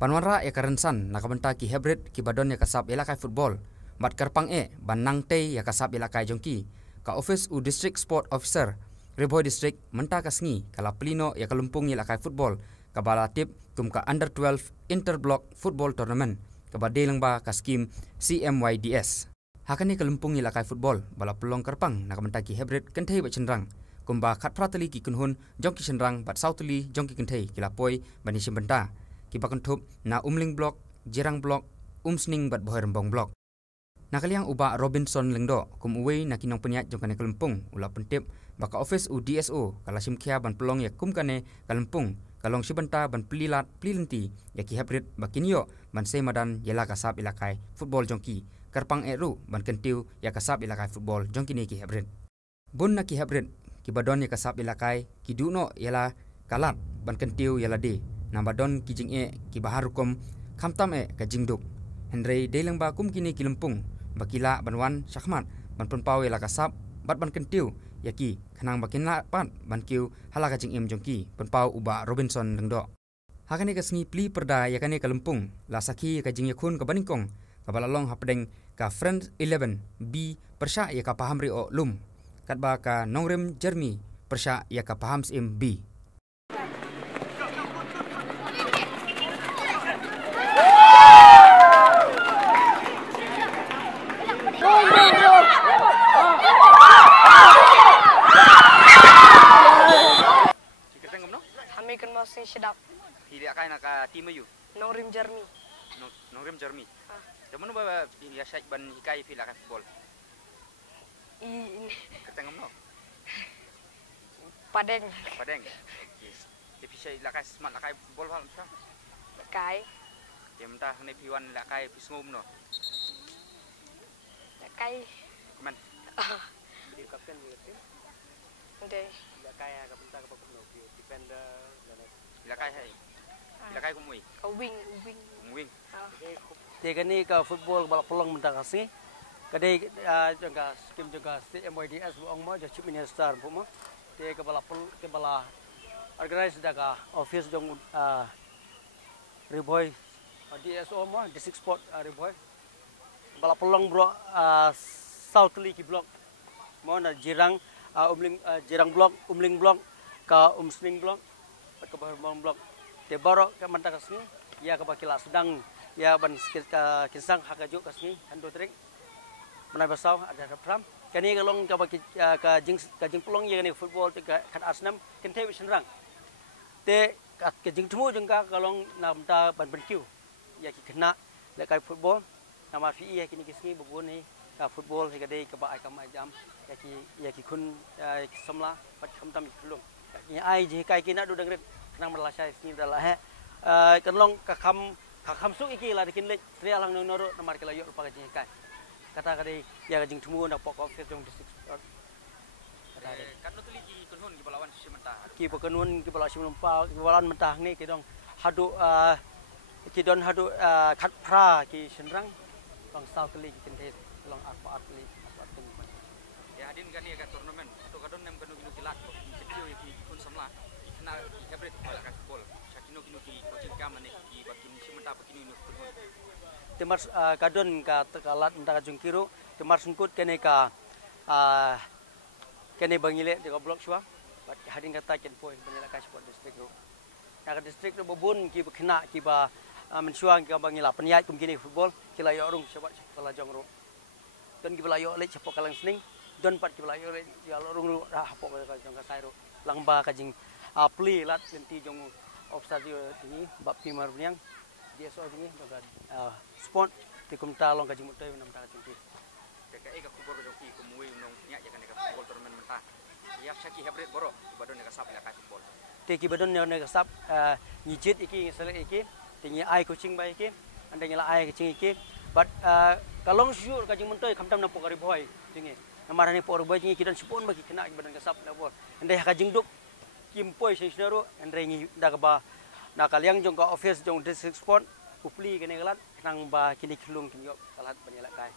Panwara ya karensan nakabenta ki hybrid ki badon ya kasab elakai football. Bat karpang ban nang te ya kasab elakai jongki. Ka office u district sport officer Riboy district menta kasngi kala pelino ya kalumpung elakai football. Kabala tip kum ka under 12 interblock football tournament. Kabade lengba ka skim CMYDS. Hakani kalumpung elakai football bala pelong karpang nakabenta ki hybrid kentai bat cendrang. Kumba khat pratali ki kunhun jongki cendrang bat sautuli jongki kentai kilapoi bani simbenta. Kibakan tup na umling blok, jirang blok, umsning bat boher rembong blok. Nakaliang uba Robinson lengdo, kum uwe na kinong penyat jong kane Kalumpung, ula pentip baka office u DSO, kala simkia ban pelong ya kum kane Kalumpung, kalong sibenta ban pelilat pelilenti, ya ki hybrid bakinyo, ban semadan yala kasab ilakai football jongki, karpang eru ban kentiu ya kasab ilakai football jongki ni ki hybrid. Bun na ki hybrid, kibadon ya kasab ilakai, kiduno yala kalat ban kentiu yala de. Nambadon kijing ki baharukum kamtam kajing duk. Henry deleng ba kum kini Kilumpung bakila banwan syakmat ban penpau ela kasab bat ban kentiu yaki kanang bakinla pat ban kiu hala kajing jongki penpau uba Robinson lengdo. Hakane kasngi pli perda yakane Kalumpung la saki kajing yakun ka baningkong kabalalong hapdeng ka Friends 11 B persya ya ka pahamri o lum katba ka Nongrim Jeremy persya ya ka paham sim B. Masih sedap. Tidak kaya nak tim ayu. Nongrim Jeremy. Nongrim Jeremy. Zaman apa ya syait ban hikai fil akan football. Ini. Ketengam no. Padeng. Padeng. Tapi syait lakai smart lakai football hal macam. Lakai. Dia mentah ni piwan lakai pisngum no. Lakai. Komen. Di kapten ni tim. Ndai. Lakai agak bentar ke no defender. Ilakai hai. Ilakai kumui. Wing. Tiga ni ke football balap pelong mentang kasih. Kadai jangka skim jangka CMYDS buang mo jadi minister bumo. Tiga ke balap ke balap organize daga office jong Riboy DSO mo district sport Riboy. Balap pelong bro South Liki block. Mo na jirang jirang block umling block ka umsling block. Ke bawah blok te barok ke mantang kasni ya ke bakila sedang ya ban kinsang hakajuk kasni hando trik menai basau ada pram kani kalong ke baki ka jing pelong ya ni football te kan asnam kente senrang te ke jing temu jengka kalong namta ban benkiu ya ki kena le kai football nama fi ya kini kisni bubun ni ka football ke dei ke ba ai kam jam ya ki kun samla pat kamtam kulung ya ai je kai kina du dengret nang melasai sini adalah kenlong kakam suk iki lah dikin lek tria lang noro nomor kila yok lupa kajing kai kata kadai ya kajing temu nak pokok office dong district kan tu lagi kunhun di balawan sementah ki pekenun ki balawan sementah ki balawan mentah ni ki dong hadu ki don hadu khat pra ki senrang long south li ki kente long apa atli ya hadin kan ni ka turnamen tu kadon nem kanu kilat kecil ki kun samla na hybrid balak football sakino kinu ki coaching kam ne ki bakin sementah bakini nu kunhun temar kadon ka tekalat mentah jungkiru temar sungkut kene ka kene bangile de blok shwa bat hadin kata ken point bangila ka sport district ro ka district ro bobun ki kena ki ba mensuang ki bangila penyat kum kini football kila yo rung sebab kala jong ro don ki belayo le cepok kalang sning don pat ki belayo le ya rung ra hapok ka jong ka sairo langba ka jing pli lat lenti jong offside ini bab timar punyang dia so ini bagan sport di kumta long ka jing mutai nam ta jing deka ka kubur joki kumui nong nya ya kan ka football tournament mentah ya syaki hybrid boro badon ka sap la ka football te ki badon ne ka sap nyicit iki sele iki tingi ai coaching ba iki anda nyala ai coaching iki but kalong syur ka jing mutai kamtam na pokari boy tingi namarani por boy jing kidan sipon bagi kena ki badon ka sap na bol anda ka jing duk kimpoi sesionero andrengi dagba nakaliang jong ka office jong district sport upli kene galat nang ba kini khulung kinyo kalat banyak kai